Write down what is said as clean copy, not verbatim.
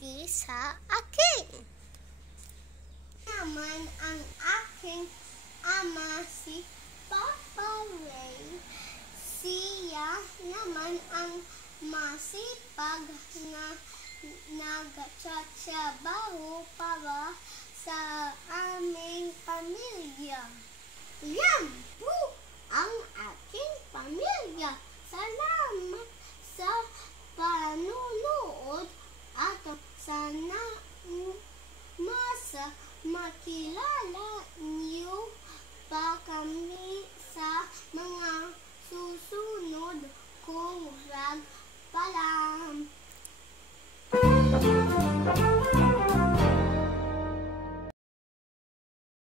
lagi sa akin. Naman ang aking ama si Papa Ray. Siya naman ang masipag na nagtatrabaho para sa aming pamilya. Yan po ang aking pamilya. Salamat sa panunood at sana makilala